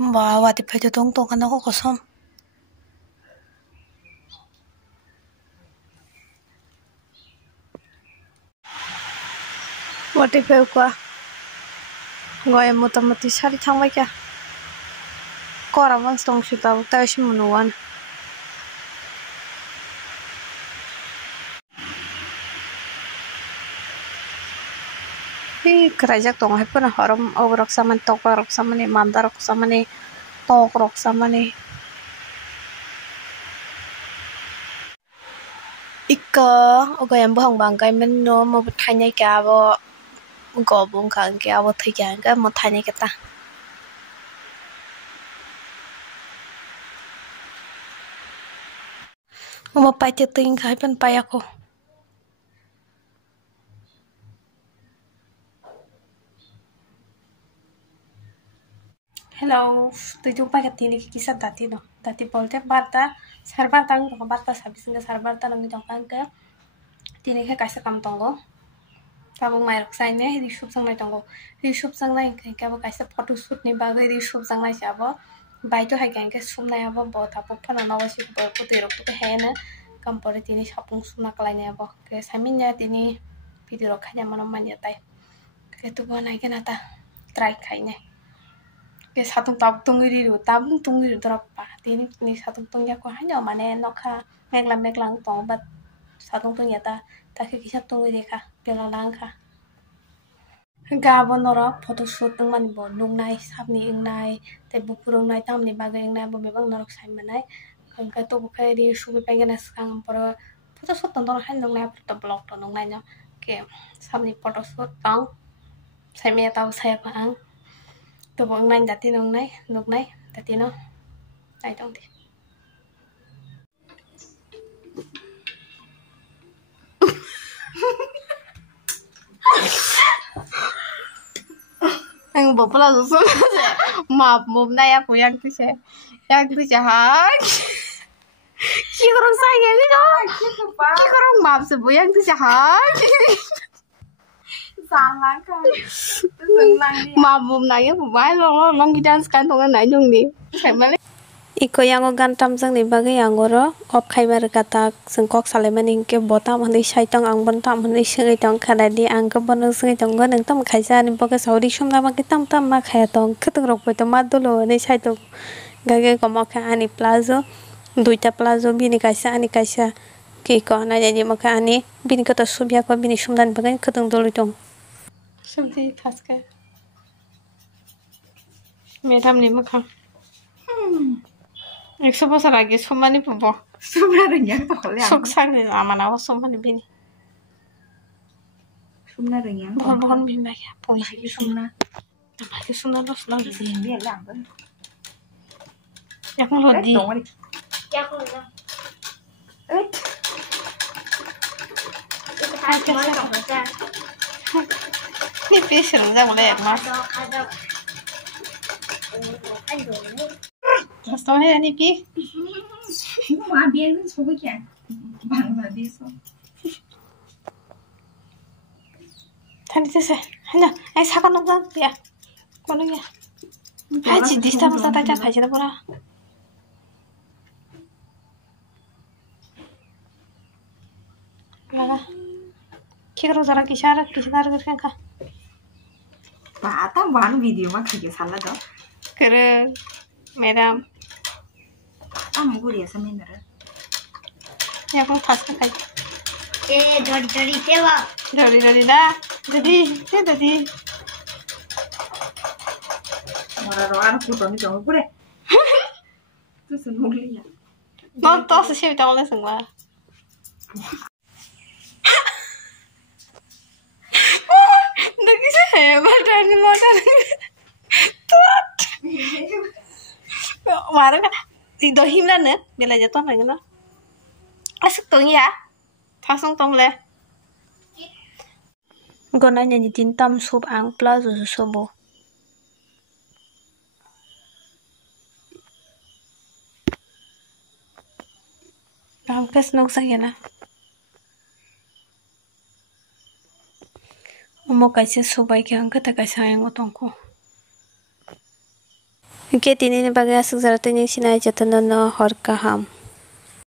wati phaito tong tong kana ko kosom. Wati phai kwa. Ngoi motamoti sari thangbai kya. Kora wan stong shuta ta shimunuan. Kerajak tong hai pun haram obrok saman tok rok samane mandarok samane tok rok samane ikka ogoyam bohang bangkai menno mo thanya kya bo gobung khang kya bo thikya ga mo thanya keta mo paite ting khai pan payako. Hello, tôi jumpa ke tini kisah tati no. Tati polte barta, sarbar tang to barta sabis nge sarbar tang ngi jongkang ke tini ke kaisa kam tongo. Kabung mai rok sai ne ri shup sang nai tongo. Ri shup sang nai ke kabo kaisa photo shoot ni bagai ri shup sang nai chabo. Bai to hai ke sum nai abo bo tapo phana nawa si bo puti rok to he na kam pore tini sapung sumna kalai ne abo. Ke saminya tini video rok khanya mano manya tai. Ke tu bo nai ke nata try khai ne. Ke satung tungiri drapa tini ni satung tungya ko hanya mane nokha meglang tong bat satung tungya ta ke kisah tungiri ka pelalang ka gabon norok photo shoot tung mani bo nungnai sabni ingnai te bupurung nai tamni bagai ingnai bo bebang norok sai manai kangka to bukai ri subi pengena skang poro photo shoot tong norok hai nungnai to blog to nungnai no ke sabni photo shoot tong sai me tau sai pa ang to bong nai dati nungnai dati no ai tong di anh bỏ pala rồi xuống mà mồm này aku yang tu saya hai khi orang saya ni đó khi orang map sebu yang tu saya hai salah kan mà mồm này aku bay long di dance kan tong nai jong di saya iko yang gantam jang ni bagai yang oro op khaibar kata sengkok salemani ke botam handi saitong ang bontam handi sengai tong khadadi ang ke bon sengai tong gon ang tam khaisa ni boke sauri somna ba ke tam ma khaya tong khetong rok pai to madulo ni saitong gage komo kha ani plazo duita plazo bini kaisa ke ko na jadi maka ani bini ko to subya ko bini somdan bagai khetong dolo tong sabdi khaska madam ni makha 100 বছর আগে সম্মানি পাবো সম্মানি ring তো হলে সুখ সাগরে আমার নাও সম্মানি বিনি সম্মানি ring von von বিমাই পয়সা কি সম্মানি আমাকে সুন্দর দস লাগ দিন দিয়ে লাগবে এখন রদি এখন না এই ni পেছন যা বলে এক মাস Hasta ahora ni pi. Mau bien subuh ya. Bangladesh. Tadi tu saya. Hanya, sakan nonton ya. Kono ya. Haji di sana sana tak haji dah pura. Laga. Kira zara kisah kerja kan? Bata one video mak kerja salah dah. Keren, madam. Kamu gurih sama ini. Ya aku fast kan. Dori sewa. Dori dah. Jadi. Marah aku tuh nih jangan pure. Tuh seneng ya. Mau tos sih kita oleh semua. Nggak bisa hebat dan modal. Marah kan tidur himla nih bela jatuh lagi no asik tuh ya langsung tong le gona nyanyi tintam sub ang plazo sobo ramkas nog sayana umo kaisa subai ke angka ta kaisa yang otongko Oke, tini ni bagai asuk zara tu ning sinai jatuh no hor kaham.